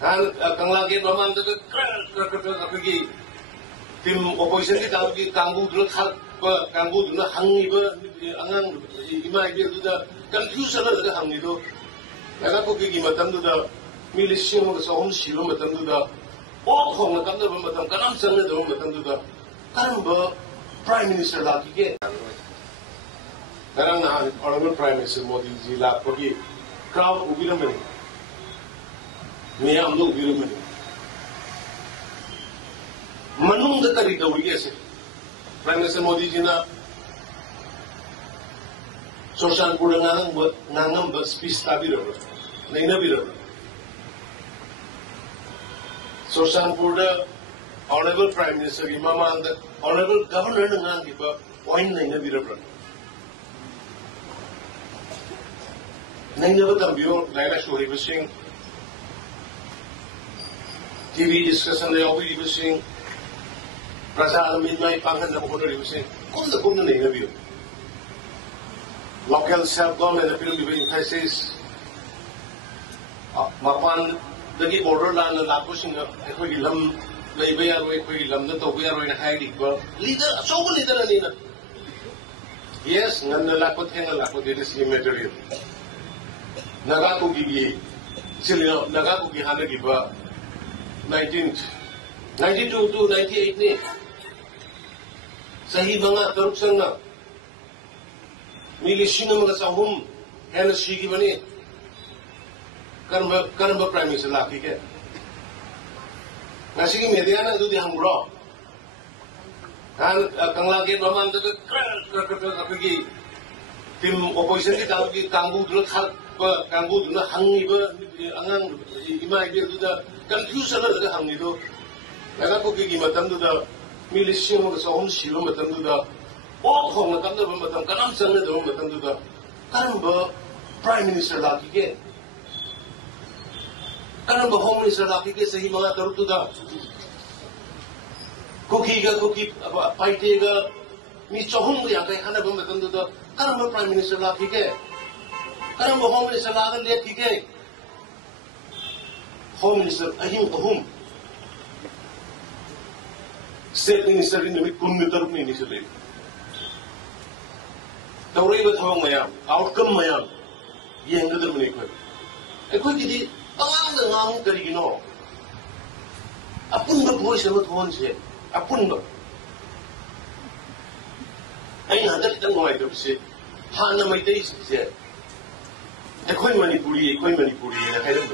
Kanglagi Maman itu pergi tim oposisi kita kanggu dulu kanggu dulu hangi angang ima itu dah confusion ada hangi itu. Karena aku pergi macam tu dah milisi orang sahum silu macam tu dah. Oh, orang macam tu macam kanam sana tu macam tu dah. Kan Prime Minister lagi ke? Karena Honorable Prime Minister Modi ji lah pergi crowd ubi ramai. Mia amdo ubi ramai. Manung dekari dawi ke? Prime Minister Modi ji na Sosial pura ngangam buat speech tabi ramai. Naina bi ramai. Sosial pura Honorable Prime Minister Imama and Honorable Governor nang giba point naina bi ramai. Naina betam bio Laila Shoaib Singh TV discussion le obi Singh Prasa Alamin mai panghan na bodo Singh kung na naina bio local self government appeal given crisis mapan dagi borderland na lapo singa ekoi lam leiba ya roi ekoi lam na to ya roi na hai dik ba leader so leader ani na yes ngan na lapo thenga lapo de this material naga ko gi silio naga ko gi hana gi ba 1992 to 98 ni sahi mga taruk sanga milishin mga sahum hena shigi bani karamba prime minister laki ke ngasigi media na du di hangro kan kanglagi Maman itu pergi tim oposisi kita kanggu dulu kanggu dulu hangi angang ima itu dah confusion ada hangi itu. Karena aku pergi macam tu dah milisi orang sahum silu macam tu dah. Oh, orang macam tu macam kanam sana tu macam tu dah. Karena prime minister lagi ke, karena home minister lagi ke sahih mana terus tu dah. Kuki apa parti ga mi cohum yang kaya hana macam tu dah. Karena prime minister lagi ke, karena home minister lagi lihat ke. Home Minister ahing kahum State Minister ini kami kunmitar pun ini sendiri. Taurai berthawang mayam, outcome mayam, yang kedua menikah. Ekor jadi tangang dari gino. Apun berbuat sama Tuhan saya, apun ber. Ain ada kita ngomai tu sih, hana mai tei sih. Ekor Manipuri, nak kaya